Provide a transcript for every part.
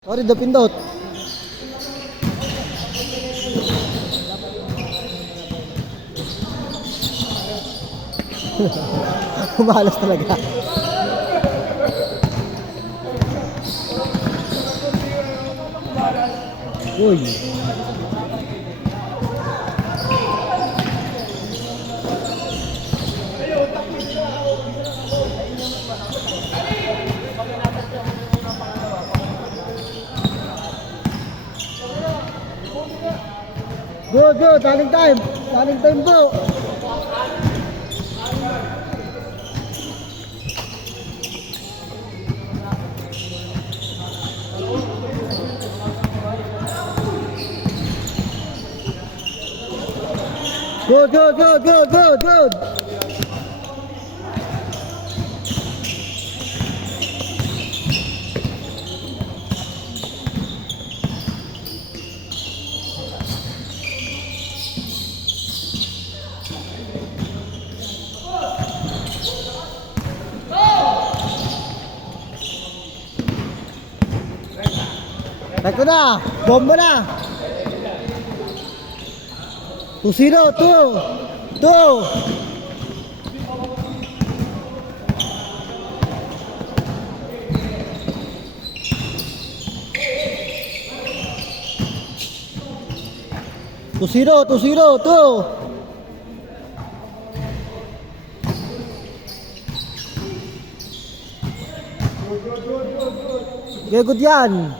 Sorry, dapindot. Umalas talaga. Uy. Go, running time. Running time po. Good. Ito na, bomba na. 2-0, 2. Two zero, two. Okay, good yan.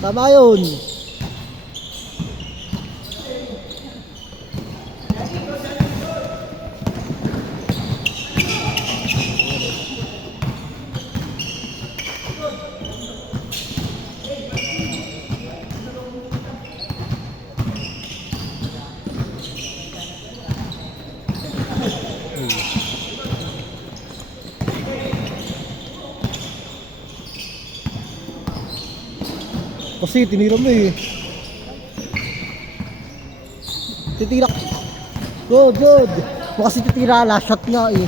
Tama yun. Kasi tinira mo eh. Titira. Good. Kasi titira, last shot nga eh.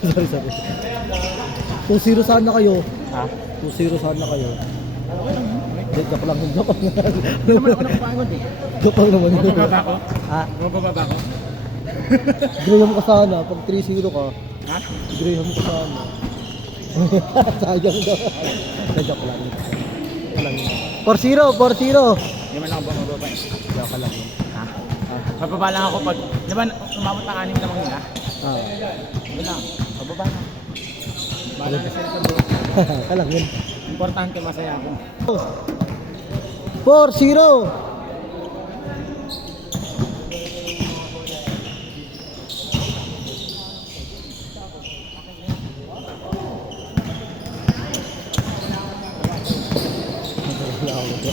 sorry. 2-0 saan na kayo? Ha? 2-0 saan na kayo? Joke lang. Joke naman. Mababa ko? Ha? Mababa ko? Graham ka sana. Pag 3-0 ka, Ha? Graham ka sana. Sayang daw. Joke lang. 4-0. Hindi man lang ako mababa eh. Joke lang. Ha? Mababa lang ako pag, di ba umabot ng 6 lamang nila? Doon lang, mababa lang. Bahala na sila sa buhay. Kalang yun. Importante masaya ako. 4-0.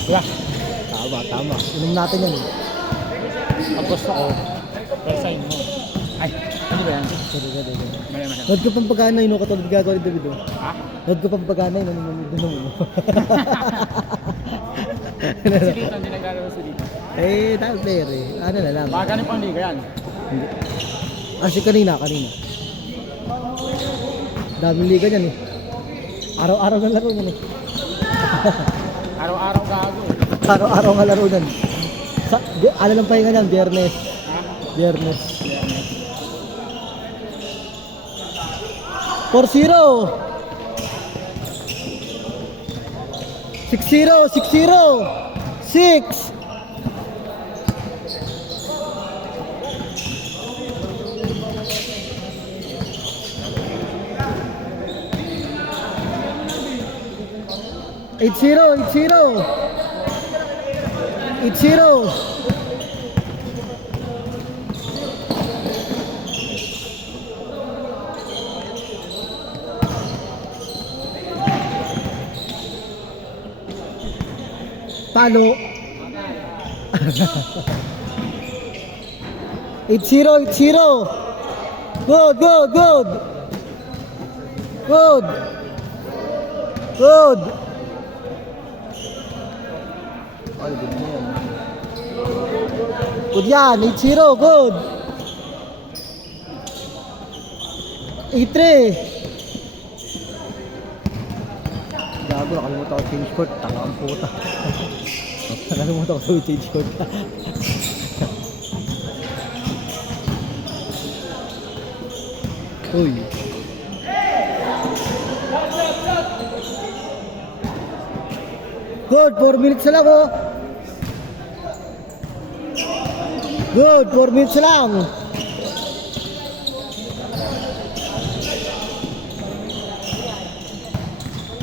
Diba? Tama. Inom natin yan. Pag gusto ko, persahin mo. Ay, ano ba yan? Sige. Mali. Nod ko pang pagana yun, katulad gagawin David. Ha? Nod ko pang pagana yun, ano mo. Si Lito, hindi naglalaro si Lito. Dahil player eh. Ano na lang. Baka ganun pang liga yan. Kasi kanina. Daming liga niyan eh. Araw-araw na laro niyan eh. Araw-araw gago eh. Araw-araw nga laro niyan. Ano lang pahinga niyan? Biyernes. Ha? Biyernes. 4-0. 6-0. 6. Eight zero. Talo. 8-0. Good. Ay, good na yan. Good yan, 8-0, good. 8-3. Gago, nakalimutan ko change court. Tanga ang puta. Nakalimutan ko sa change court. Uy. Good, 4 minutes na lang oh. Good, 4 minutes na lang.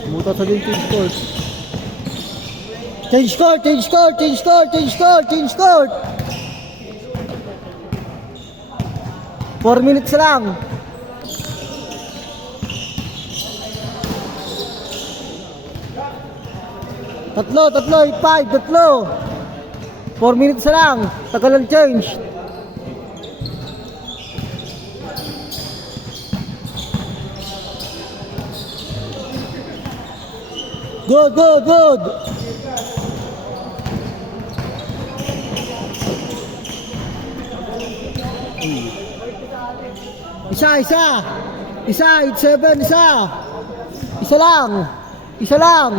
Muta sa din change court. Change court, change court, change court, change court, change court. 4 minutes na lang. Tatlo, 5, tatlo. 4 minutes na lang. Tagal ang change. Good, good, good. Isa, isa. Isa, 8-7, isa. Isa lang. Isa lang.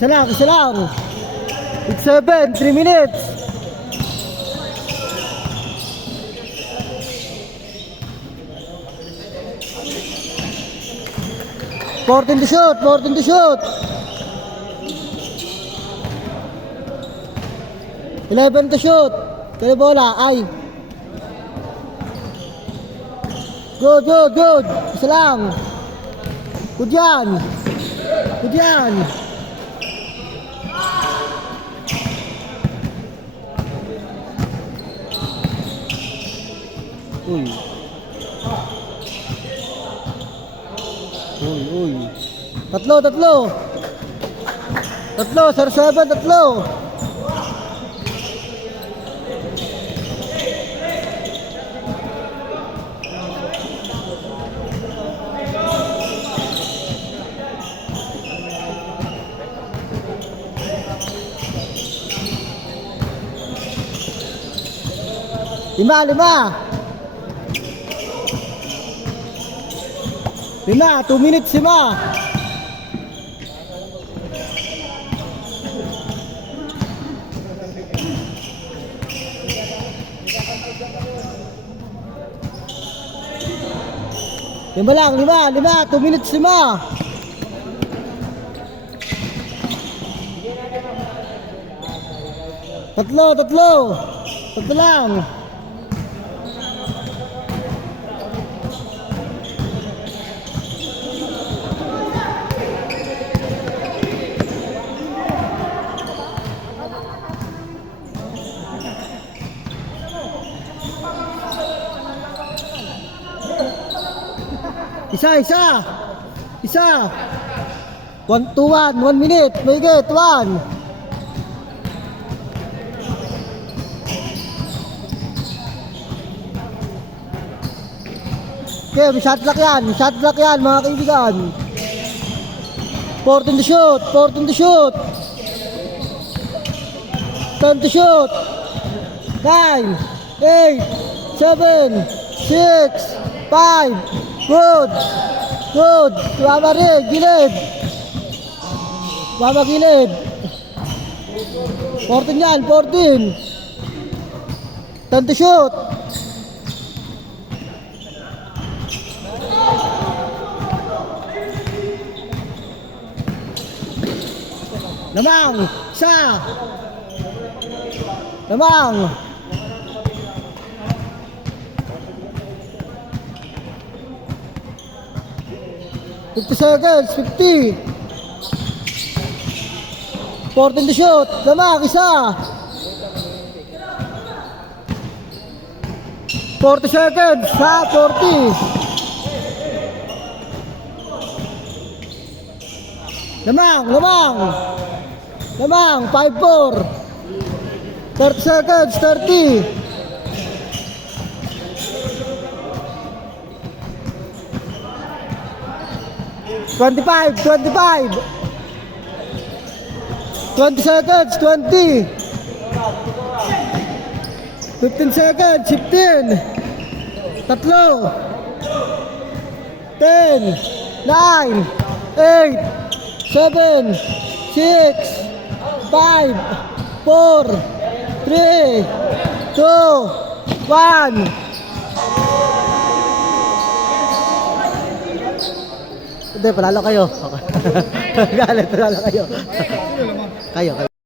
Isa lang, isa lang. 8-7, 3 minutes. Fourteen to shoot, 14 to shoot. 11 to shoot. Kaya bola, ay. Good, good, good. Isa lang. Good yan. Good yan. Uy. Uy, uy. Tatlo, tatlo. Tatlo, sir 7, tatlo. Lima, lima. 2 minutes, 5. Lima lang, 2 minutes, 5. Tatlo. Tatlo lang. Isa. 1 to 1, 1 minute. May get 1. Okay, may shot block yan mga kaibigan. 14 to shoot, 10 to shoot. 9, 8, 7, 6, 5. Good. Tumama rin, gilid. 14 yan, 14. 10 to shoot. Lamang, isa. Lamang. $50, 50. 14 to shoot. Lamang, isa. 40 seconds, ha? 40. Lamang, 5-4. 30 seconds, 30. 25, 25. 20 seconds, 20. 15 seconds, 15. Tatlo. 10, 9, 8, 7, 6, 5, 4, 3, 2, 1. Hindi, panalo kayo. Okay. Galit, panalo kayo. Kayo.